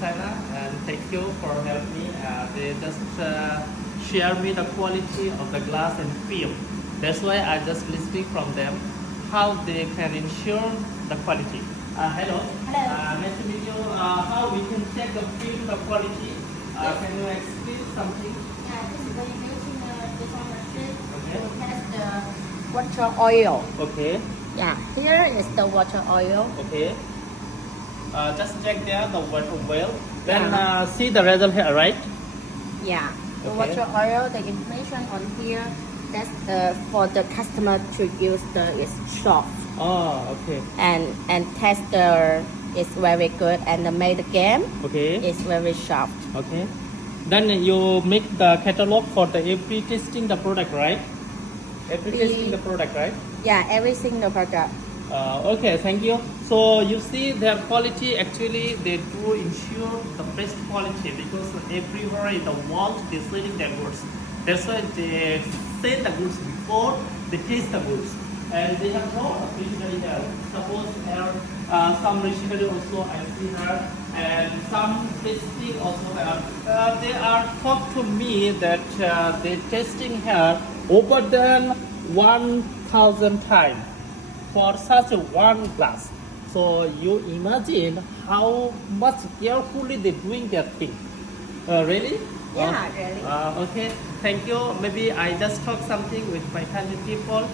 China, and thank you for helping me. They just share me the quality of the glass and film. That's why I just listening from them how they can ensure the quality. Hello. Hello. Nice to meet you. How we can check the film the quality? Can you explain something? Yeah, this is when you're using this one machine Okay. to test the water oil. Okay. Yeah, here is the water oil. Okay. Just check there the water well. Then Yeah. see the result here, right? Yeah, the Okay. water oil, the information on here, that's for the customer to use the is soft Oh, okay. and tester is very good and the made game Okay. is very soft. Okay. Then you make the catalog for the every testing the product, right? Every The- testing the product, right? Yeah, every single product. Okay, thank you. So you see their quality actually they do ensure the best quality because everywhere in the world they're selling their goods. That's why they sell the goods before they taste the goods. And they have a lot of machinery here. Suppose here some machinery also I see here and some testing also here. They are talk to me that they testing here over than 1,000 times for such a one glass. So you imagine how much carefully they doing their thing. Really? Yeah, really. Okay, thank you. Maybe I just talk something with my country people.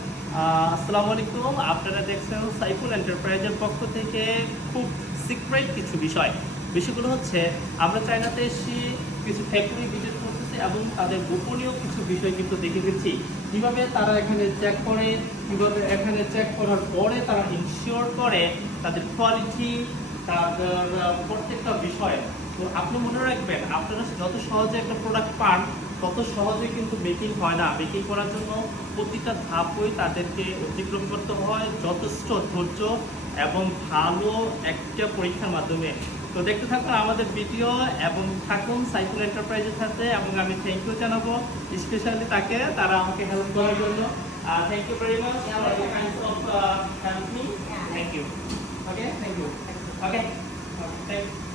আসসালামু আলাইকুম, আপনারা দেখছেন সাইফুল এন্টারপ্রাইজের পক্ষ থেকে খুব সিক্রেট কিছু বিষয়গুলো হচ্ছে আমরা চায়নাতে এসে কিছু ফ্যাক্টরি ভিজিট করতেছি এবং তাদের গোপনীয় কিছু বিষয় কিন্তু দেখে গেছি কিভাবে তারা এখানে চেক করে, কিভাবে এখানে চেক করার পরে তারা ইনশিওর করে তাদের কোয়ালিটি, তাদের প্রত্যেকটা বিষয়। তো আপনি মনে রাখবেন আপনারা যত সহজে একটা প্রোডাক্ট পান তত সহজে কিন্তু মেকিং হয় না। মেকিং করার জন্য প্রতিটা ধাপই তাদেরকে অতিক্রম করতে হয় যথেষ্ট ধৈর্য এবং ভালো একটা পরীক্ষার মাধ্যমে। তো দেখতে থাকুন আমাদের ভিডিও এবং থাকুন সাইফুল এন্টারপ্রাইজের সাথে এবং আমি থ্যাংক ইউ জানাবো স্পেশালি তাকে, তারা আমাকে হেল্প করার জন্য। Thank you very much for the kind of help me. Thank you. Okay, thank you. Okay, thank you.